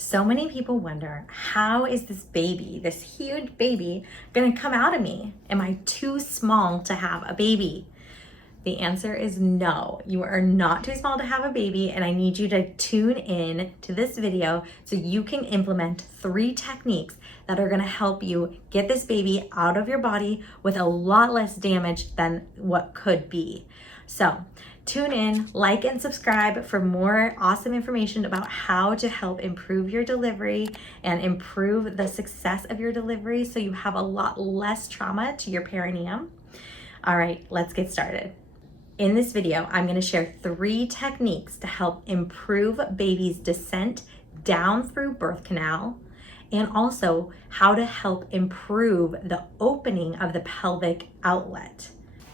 So many people wonder, how is this baby, this huge baby, gonna come out of me? Am I too small to have a baby? The answer is no, you are not too small to have a baby, and I need you to tune in to this video so you can implement 3 techniques that are gonna help you get this baby out of your body with a lot less damage than what could be. So tune in, like and subscribe for more awesome information about how to help improve your delivery and improve the success of your delivery so you have a lot less trauma to your perineum. All right, let's get started. In this video, I'm going to share 3 techniques to help improve baby's descent down through birth canal, and also how to help improve the opening of the pelvic outlet.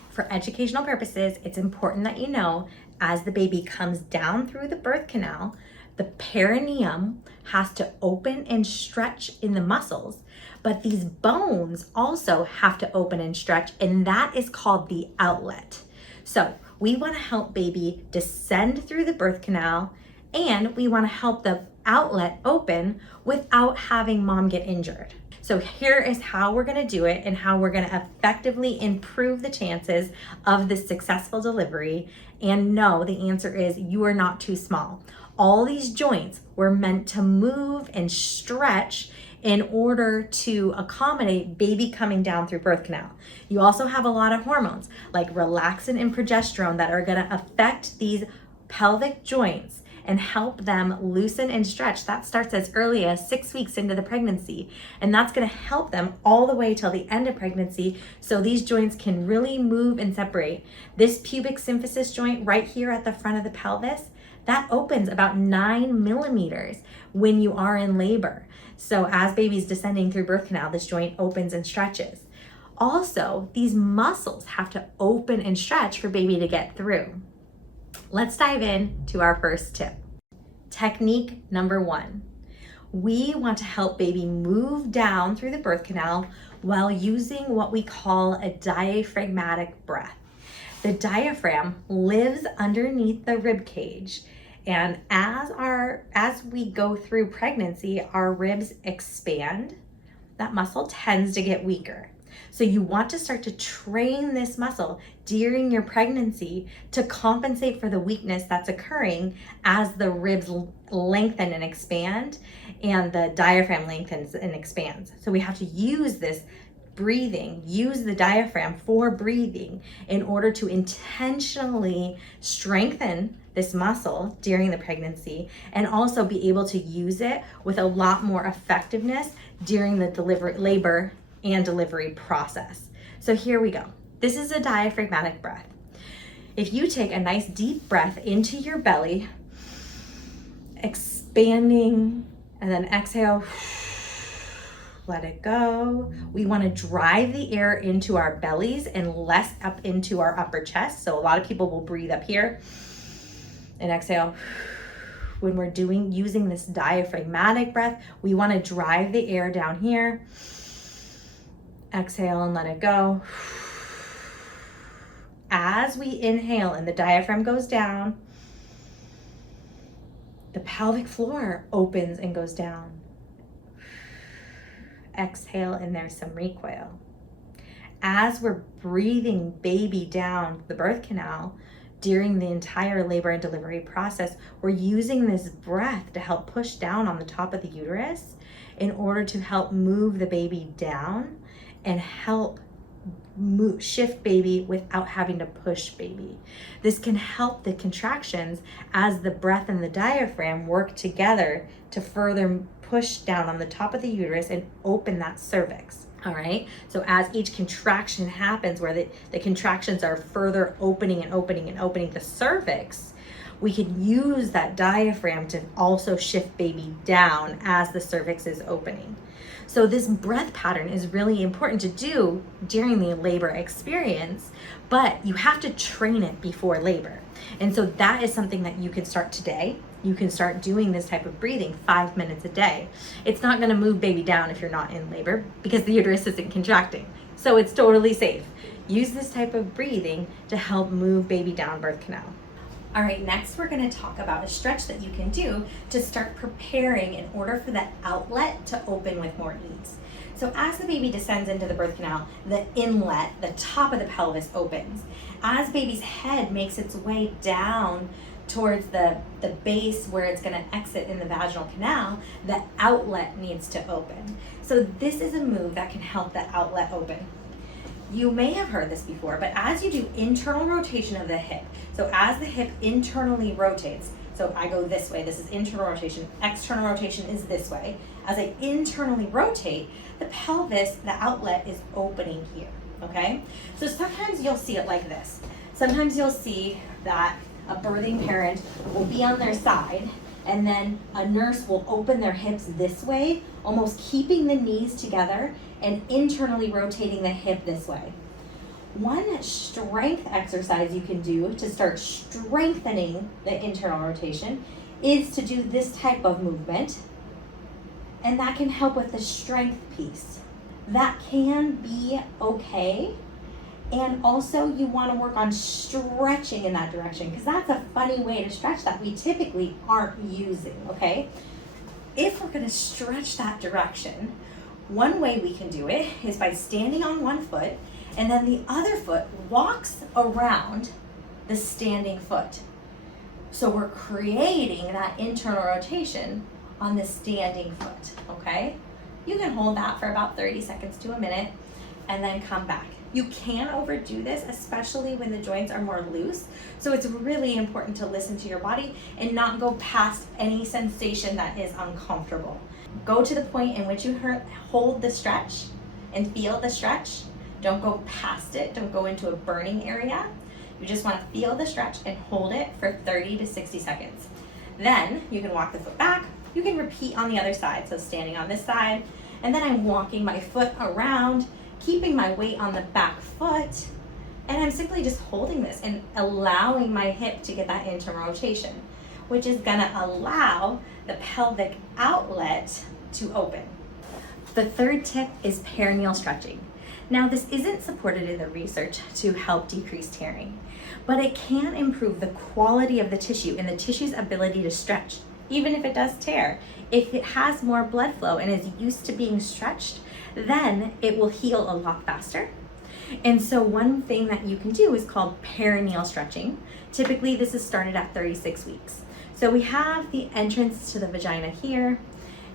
For educational purposes, it's important that you know as the baby comes down through the birth canal, the perineum has to open and stretch in the muscles, but these bones also have to open and stretch, and that is called the outlet. So we want to help baby descend through the birth canal, and we want to help the outlet open without having mom get injured. So here is how we're going to do it and how we're going to effectively improve the chances of this successful delivery. And no, the answer is you are not too small. All these joints were meant to move and stretch in order to accommodate baby coming down through birth canal. You also have a lot of hormones like relaxin and progesterone that are going to affect these pelvic joints and help them loosen and stretch. That starts as early as 6 weeks into the pregnancy, and that's going to help them all the way till the end of pregnancy so these joints can really move and separate. This pubic symphysis joint right here at the front of the pelvis, that opens about 9 millimeters when you are in labor. So as baby's descending through birth canal, this joint opens and stretches. Also, these muscles have to open and stretch for baby to get through. Let's dive in to our first tip. Technique number 1. We want to help baby move down through the birth canal while using what we call a diaphragmatic breath. The diaphragm lives underneath the rib cage, and as we go through pregnancy, our ribs expand. That muscle tends to get weaker. So you want to start to train this muscle during your pregnancy to compensate for the weakness that's occurring as the ribs lengthen and expand and the diaphragm lengthens and expands. So we have to use this breathing, use the diaphragm for breathing in order to intentionally strengthen this muscle during the pregnancy and also be able to use it with a lot more effectiveness during the labor and delivery process. So here we go. This is a diaphragmatic breath. If you take a nice deep breath into your belly, expanding, and then exhale, let it go. We want to drive the air into our bellies and less up into our upper chest. So a lot of people will breathe up here and exhale. When we're using this diaphragmatic breath, we want to drive the air down here. Exhale and let it go. As we inhale and the diaphragm goes down, the pelvic floor opens and goes down. Exhale and there's some recoil. As we're breathing baby down the birth canal during the entire labor and delivery process, we're using this breath to help push down on the top of the uterus in order to help move the baby down and help shift baby without having to push baby. This can help the contractions as the breath and the diaphragm work together to further push down on the top of the uterus and open that cervix. All right, so as each contraction happens, where the contractions are further opening and opening and opening the cervix, we can use that diaphragm to also shift baby down as the cervix is opening. So this breath pattern is really important to do during the labor experience, but you have to train it before labor. And so that is something that you can start today. You can start doing this type of breathing 5 minutes a day. It's not going to move baby down if you're not in labor because the uterus isn't contracting. So it's totally safe. Use this type of breathing to help move baby down birth canal. All right, next we're gonna talk about a stretch that you can do to start preparing in order for that outlet to open with more ease. So as the baby descends into the birth canal, the inlet, the top of the pelvis opens. As baby's head makes its way down towards the base where it's gonna exit in the vaginal canal, the outlet needs to open. So this is a move that can help the outlet open. You may have heard this before, but as you do internal rotation of the hip, so as the hip internally rotates, so I go this way, this is internal rotation, external rotation is this way. As I internally rotate, the pelvis, the outlet is opening here, okay? So sometimes you'll see it like this. Sometimes you'll see that a birthing parent will be on their side and then a nurse will open their hips this way, almost keeping the knees together and internally rotating the hip this way. One strength exercise you can do to start strengthening the internal rotation is to do this type of movement, and that can help with the strength piece. That can be okay, and also you want to work on stretching in that direction, because that's a funny way to stretch that we typically aren't using, okay? If we're going to stretch that direction, one way we can do it is by standing on one foot and then the other foot walks around the standing foot. So we're creating that internal rotation on the standing foot, okay? You can hold that for about 30 seconds to a minute and then come back. You can overdo this, especially when the joints are more loose. So it's really important to listen to your body and not go past any sensation that is uncomfortable. Go to the point in which you hold the stretch and feel the stretch. Don't go past it. Don't go into a burning area. You just want to feel the stretch and hold it for 30 to 60 seconds. Then you can walk the foot back. You can repeat on the other side. So standing on this side, and then I'm walking my foot around, keeping my weight on the back foot, and I'm simply just holding this and allowing my hip to get that internal rotation, which is gonna allow the pelvic outlet to open. The third tip is perineal stretching. Now, this isn't supported in the research to help decrease tearing, but it can improve the quality of the tissue and the tissue's ability to stretch, even if it does tear. If it has more blood flow and is used to being stretched, then it will heal a lot faster. And so one thing that you can do is called perineal stretching. Typically, this is started at 36 weeks. So we have the entrance to the vagina here,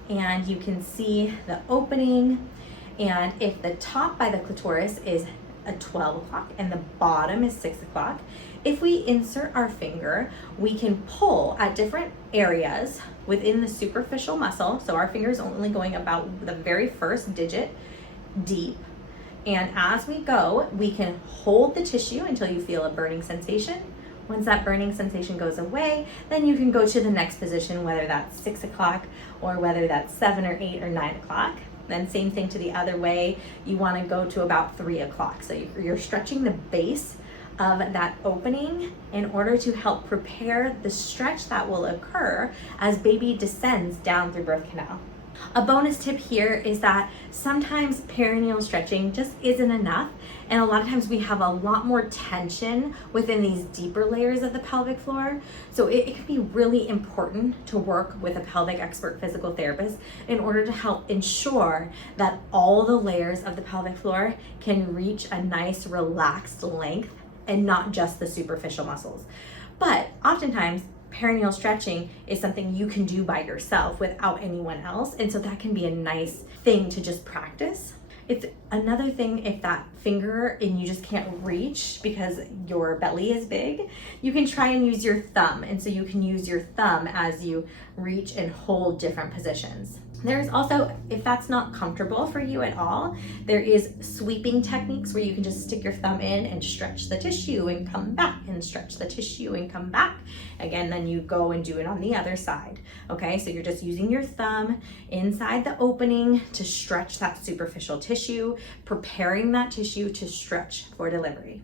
and you can see the opening. And if the top by the clitoris is at 12 o'clock and the bottom is 6 o'clock, if we insert our finger, we can pull at different areas within the superficial muscle. So our finger is only going about the very first digit deep. And as we go, we can hold the tissue until you feel a burning sensation. Once that burning sensation goes away, then you can go to the next position, whether that's 6 o'clock or whether that's 7 or 8 or 9 o'clock. Then same thing to the other way. You want to go to about 3 o'clock. So you're stretching the base of that opening in order to help prepare the stretch that will occur as baby descends down through birth canal. A bonus tip here is that sometimes perineal stretching just isn't enough, and a lot of times we have a lot more tension within these deeper layers of the pelvic floor. So it can be really important to work with a pelvic expert physical therapist in order to help ensure that all the layers of the pelvic floor can reach a nice relaxed length and not just the superficial muscles. But oftentimes, perineal stretching is something you can do by yourself without anyone else, and so that can be a nice thing to just practice. It's another thing if that finger and you just can't reach because your belly is big, you can try and use your thumb, and so you can use your thumb as you reach and hold different positions. There's also, if that's not comfortable for you at all, there is sweeping techniques where you can just stick your thumb in and stretch the tissue and come back and stretch the tissue and come back. Again, then you go and do it on the other side. Okay, so you're just using your thumb inside the opening to stretch that superficial tissue, preparing that tissue to stretch for delivery.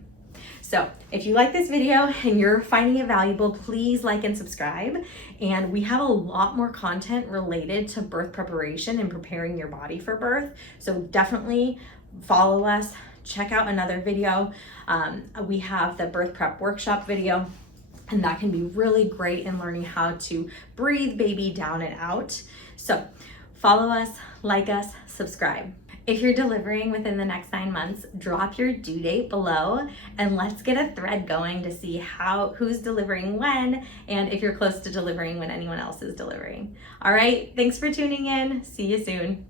So if you like this video and you're finding it valuable, please like and subscribe. And we have a lot more content related to birth preparation and preparing your body for birth. So definitely follow us, check out another video. We have the birth prep workshop video. And that can be really great in learning how to breathe baby down and out. So follow us, like us, subscribe. If you're delivering within the next 9 months, drop your due date below and let's get a thread going to see who's delivering when, and if you're close to delivering when anyone else is delivering. All right, thanks for tuning in. See you soon.